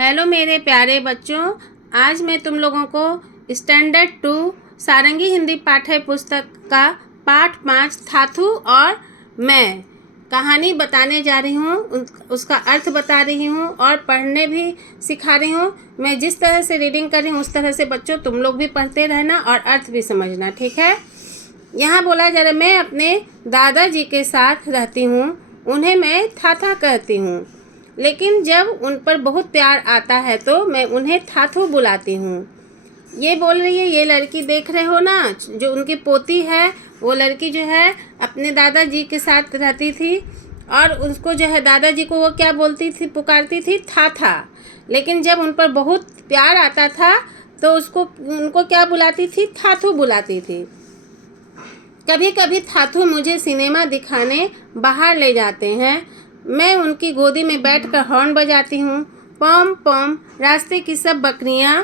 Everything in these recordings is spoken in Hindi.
हेलो मेरे प्यारे बच्चों, आज मैं तुम लोगों को स्टैंडर्ड 2 सारंगी हिंदी पाठ्य पुस्तक का पाठ 5 थाथू और मैं कहानी बताने जा रही हूँ। उसका अर्थ बता रही हूँ और पढ़ने भी सिखा रही हूँ। मैं जिस तरह से रीडिंग कर रही हूँ उस तरह से बच्चों तुम लोग भी पढ़ते रहना और अर्थ भी समझना, ठीक है। यहाँ बोला जा रहा है, मैं अपने दादाजी के साथ रहती हूँ, उन्हें मैं थाथा कहती हूँ, लेकिन जब उन पर बहुत प्यार आता है तो मैं उन्हें थाथू बुलाती हूँ। ये बोल रही है, ये लड़की देख रहे हो ना, जो उनकी पोती है, वो लड़की जो है अपने दादाजी के साथ रहती थी और उसको जो है दादाजी को वो क्या बोलती थी, पुकारती थी थाथा। लेकिन जब उन पर बहुत प्यार आता था तो उनको क्या बुलाती थी, थाथू बुलाती थी। कभी कभी थाथू मुझे सिनेमा दिखाने बाहर ले जाते हैं। मैं उनकी गोदी में बैठकर हॉर्न बजाती हूँ। पॉम पॉम, रास्ते की सब बकरियाँ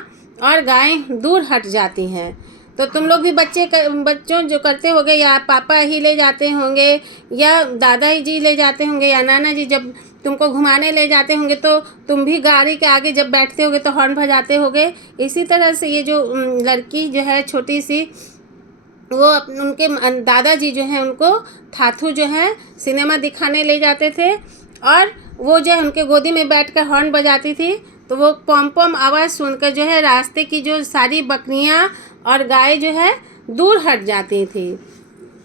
और गायें दूर हट जाती हैं। तो तुम लोग भी बच्चों जो करते होंगे, या पापा ही ले जाते होंगे या दादा जी ले जाते होंगे या नाना जी जब तुमको घुमाने ले जाते होंगे तो तुम भी गाड़ी के आगे जब बैठते होगे तो हॉर्न बजाते होगे। इसी तरह से ये जो लड़की जो है छोटी सी, वो उनके दादाजी जो हैं उनको थाथू जो है सिनेमा दिखाने ले जाते थे और वो जो है उनके गोदी में बैठकर हॉर्न बजाती थी। तो वो पॉम पॉम आवाज़ सुनकर जो है रास्ते की जो सारी बकरियां और गाय जो है दूर हट जाती थी,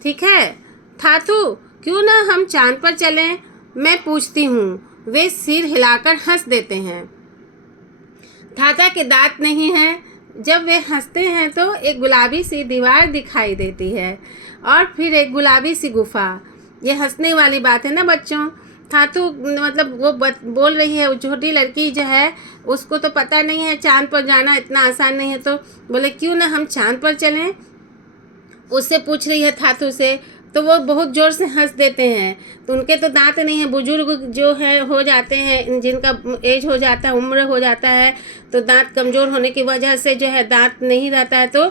ठीक है। थाथू, क्यों ना हम चांद पर चलें, मैं पूछती हूँ। वे सिर हिलाकर हंस देते हैं। थाथा के दांत नहीं हैं। जब वे हंसते हैं तो एक गुलाबी सी दीवार दिखाई देती है और फिर एक गुलाबी सी गुफा। ये हंसने वाली बात है ना बच्चों। थाथू मतलब वो बोल रही है, वो छोटी लड़की जो है उसको तो पता नहीं है चांद पर जाना इतना आसान नहीं है, तो बोले क्यों ना हम चांद पर चलें, उससे पूछ रही है थाथू से। तो वो बहुत ज़ोर से हंस देते हैं। तो उनके तो दांत नहीं है, बुजुर्ग जो है हो जाते हैं, जिनका एज हो जाता है, उम्र हो जाता है, तो दांत कमज़ोर होने की वजह से जो है दांत नहीं रहता है, तो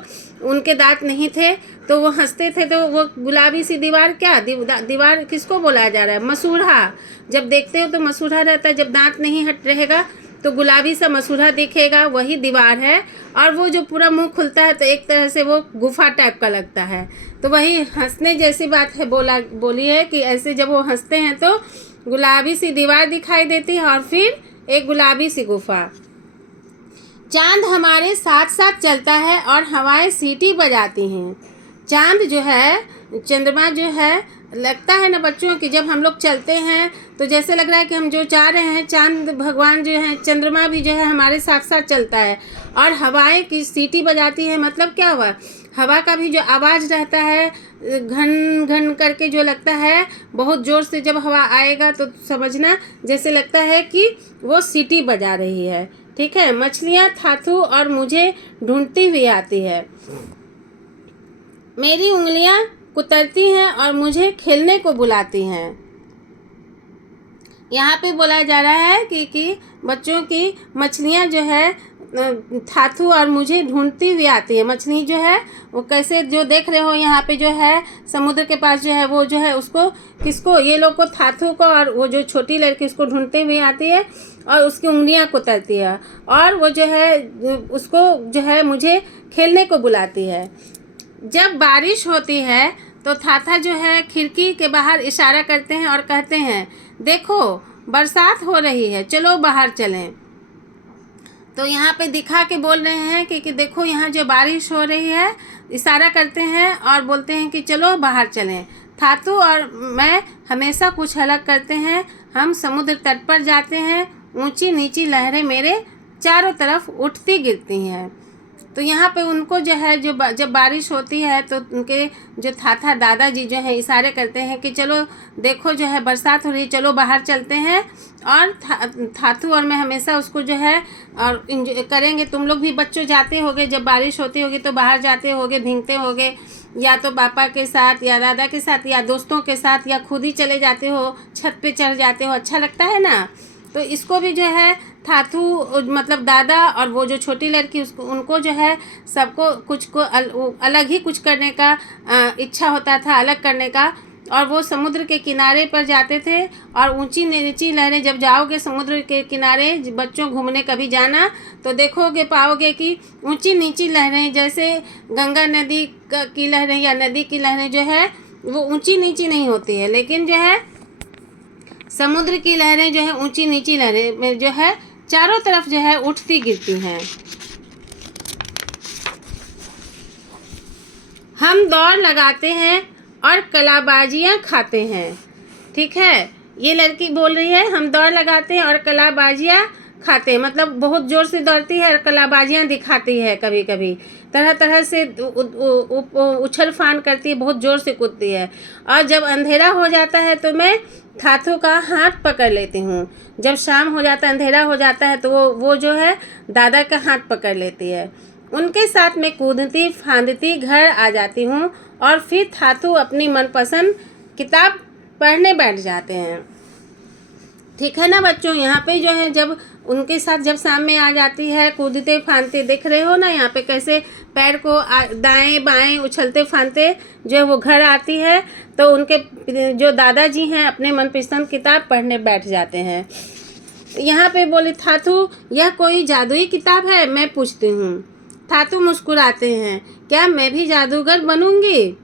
उनके दांत नहीं थे तो वो हंसते थे। तो वो गुलाबी सी दीवार, क्या दीवार किसको बोला जा रहा है, मसूड़ा। जब देखते हो तो मसूड़ा रहता है, जब दांत नहीं हट रहेगा तो गुलाबी सा मसूड़ा दिखेगा, वही दीवार है। और वो जो पूरा मुंह खुलता है तो एक तरह से वो गुफा टाइप का लगता है। तो वही हंसने जैसी बात है, बोली है कि ऐसे जब वो हंसते हैं तो गुलाबी सी दीवार दिखाई देती है और फिर एक गुलाबी सी गुफा। चांद हमारे साथ साथ चलता है और हवाएं सीटी बजाती हैं। चांद जो है, चंद्रमा जो है, लगता है ना बच्चों कि जब हम लोग चलते हैं तो जैसे लग रहा है कि हम जो चाह रहे हैं, चांद भगवान जो है, चंद्रमा भी जो है हमारे साथ साथ चलता है और हवाएं की सीटी बजाती है। मतलब क्या हुआ, हवा का भी जो आवाज़ रहता है घन घन करके जो लगता है, बहुत ज़ोर से जब हवा आएगा तो समझना जैसे लगता है कि वो सीटी बजा रही है, ठीक है। मछलियाँ थाथू और मुझे ढूंढती हुई आती है। मेरी उंगलियां कुतरती हैं और मुझे खेलने को बुलाती हैं। यहाँ पे बोला जा रहा है कि बच्चों की मछलियाँ जो है थाथू और मुझे ढूंढती हुई आती है। मछली जो है वो कैसे, जो देख रहे हो यहाँ पे जो है समुद्र के पास जो है वो जो है उसको, किसको, ये लोग को, थाथू को, और वो जो छोटी लड़की उसको ढूंढते हुए आती है और उसकी उंगलियाँ कुतरती है और वो जो है उसको जो है मुझे खेलने को बुलाती है। जब बारिश होती है तो थाथा जो है खिड़की के बाहर इशारा करते हैं और कहते हैं, देखो बरसात हो रही है, चलो बाहर चलें। तो यहाँ पे दिखा के बोल रहे हैं कि देखो यहाँ जो बारिश हो रही है, इशारा करते हैं और बोलते हैं कि चलो बाहर चलें। थाथू और मैं हमेशा कुछ अलग करते हैं। हम समुद्र तट पर जाते हैं, ऊंची नीची लहरें मेरे चारों तरफ उठती गिरती हैं। तो यहाँ पे उनको जो है जब बारिश होती है तो उनके जो थाथा दादाजी जो है इशारे करते हैं कि चलो देखो जो है बरसात हो रही है, चलो बाहर चलते हैं। और थाथू और मैं हमेशा उसको जो है और इंजॉय करेंगे। तुम लोग भी बच्चों जाते होगे, जब बारिश होती होगी तो बाहर जाते होगे, भीगते होगे, या तो पापा के साथ या दादा के साथ या दोस्तों के साथ, या खुद ही चले जाते हो, छत पे चढ़ जाते हो, अच्छा लगता है ना। तो इसको भी जो है थाथू मतलब दादा और वो जो छोटी लड़की उसको, उनको जो है सबको कुछ को अलग ही कुछ करने का इच्छा होता था, अलग करने का। और वो समुद्र के किनारे पर जाते थे। और ऊंची नीची लहरें, जब जाओगे समुद्र के किनारे बच्चों घूमने कभी जाना तो देखोगे पाओगे कि ऊंची नीची लहरें, जैसे गंगा नदी की लहरें या नदी की लहरें जो है वो ऊंची नीची नहीं होती है, लेकिन जो है समुद्र की लहरें जो है ऊंची नीची लहरें में जो है चारों तरफ जो है उठती गिरती हैं। हम दौड़ लगाते हैं और कलाबाजियाँ खाते हैं। ठीक है, ये लड़की बोल रही है हम दौड़ लगाते हैं और कलाबाजियाँ खाते हैं, मतलब बहुत ज़ोर से दौड़ती है और कलाबाजियाँ दिखाती है, कभी कभी तरह तरह से उछल फान करती है, बहुत ज़ोर से कूदती है। और जब अंधेरा हो जाता है तो मैं थाथू का हाथ पकड़ लेती हूँ। जब शाम हो जाता है, अंधेरा हो जाता है तो वो जो है दादा का हाथ पकड़ लेती है। उनके साथ मैं कूदती फांदती घर आ जाती हूँ और फिर थाथू अपनी मनपसंद किताब पढ़ने बैठ जाते हैं। ठीक है ना बच्चों, यहाँ पे जो है जब उनके साथ जब शाम में आ जाती है, कूदते फांदते देख रहे हो ना यहाँ पे कैसे पैर को दाएं बाएं उछलते फांदते जो है वो घर आती है, तो उनके जो दादाजी हैं अपने मनपसंद किताब पढ़ने बैठ जाते हैं। यहाँ पे बोली थाथू यह कोई जादुई किताब है, मैं पूछती हूँ। थाथू मुस्कुराते हैं, क्या मैं भी जादूगर बनूंगी?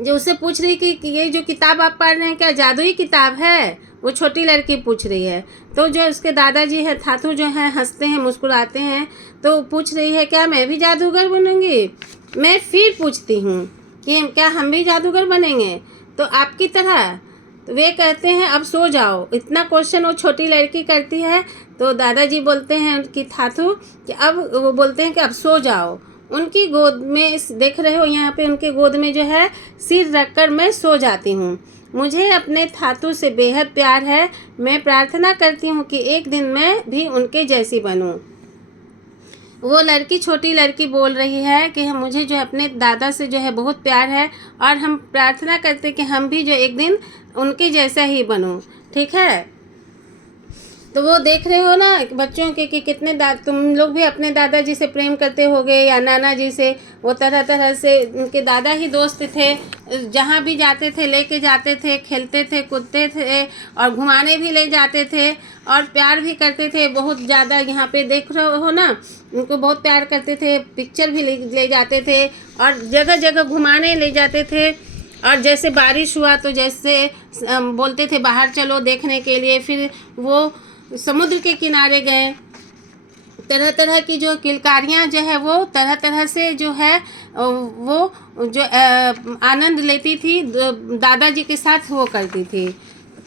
जो उसे पूछ रही कि ये जो किताब आप पढ़ रहे हैं क्या जादुई किताब है, वो छोटी लड़की पूछ रही है। तो जो उसके दादाजी हैं थाथू जो हैं हंसते हैं मुस्कुराते हैं, तो पूछ रही है क्या मैं भी जादूगर बनूंगी? मैं फिर पूछती हूँ कि क्या हम भी जादूगर बनेंगे तो आपकी तरह? तो वे कहते हैं अब सो जाओ। इतना क्वेश्चन वो छोटी लड़की करती है, तो दादाजी बोलते हैं कि थाथू कि अब वो बोलते हैं कि अब सो जाओ। उनकी गोद में देख रहे हो यहाँ पे उनके गोद में जो है सिर रखकर मैं सो जाती हूँ। मुझे अपने थाथू से बेहद प्यार है। मैं प्रार्थना करती हूँ कि एक दिन मैं भी उनके जैसी बनूँ। वो लड़की छोटी लड़की बोल रही है कि मुझे जो अपने दादा से जो है बहुत प्यार है और हम प्रार्थना करते कि हम भी जो एक दिन उनके जैसा ही बनूं। ठीक है, तो वो देख रहे हो ना बच्चों के कि कितने तुम लोग भी अपने दादाजी से प्रेम करते होगे या नाना जी से। वो तरह तरह से उनके दादा ही दोस्त थे, जहाँ भी जाते थे लेके जाते थे, खेलते थे कूदते थे और घुमाने भी ले जाते थे और प्यार भी करते थे बहुत ज़्यादा। यहाँ पे देख रहे हो ना उनको बहुत प्यार करते थे, पिक्चर भी ले जाते थे और जगह जगह घुमाने ले जाते थे। और जैसे बारिश हुआ तो जैसे बोलते थे बाहर चलो देखने के लिए, फिर वो समुद्र के किनारे गए। तरह तरह की जो किलकारियाँ जो है वो तरह तरह से जो है वो जो आनंद लेती थी दादाजी के साथ वो करती थी।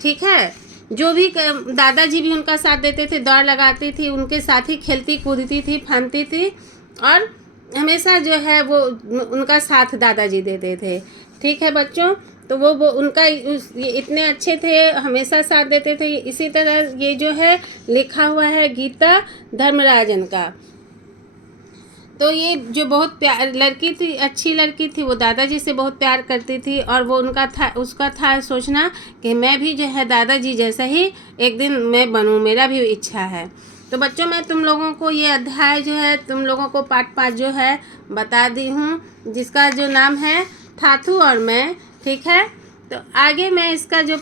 ठीक है, जो भी दादाजी भी उनका साथ देते थे, दौड़ लगाती थी, उनके साथ ही खेलती कूदती थी फांदती थी और हमेशा जो है वो उनका साथ दादाजी देते थे। ठीक है बच्चों, तो वो उनका ये इतने अच्छे थे, हमेशा साथ देते थे। इसी तरह ये जो है लिखा हुआ है गीता धर्मराजन का। तो ये जो बहुत प्यार लड़की थी, अच्छी लड़की थी, वो दादाजी से बहुत प्यार करती थी और वो उसका था सोचना कि मैं भी जो है दादाजी जैसा ही एक दिन मैं बनूं, मेरा भी इच्छा है। तो बच्चों मैं तुम लोगों को ये अध्याय जो है तुम लोगों को पाठ 5 जो है बता दी हूँ, जिसका जो नाम है थाथू और मैं। ठीक है, तो आगे मैं इसका जो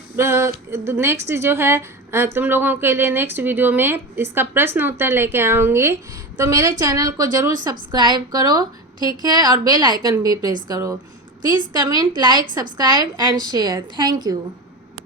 नेक्स्ट जो है तुम लोगों के लिए नेक्स्ट वीडियो में इसका प्रश्न उत्तर लेके आऊँगी। तो मेरे चैनल को ज़रूर सब्सक्राइब करो। ठीक है, और बेल आइकन भी प्रेस करो। Please comment, like, subscribe and share. Thank you.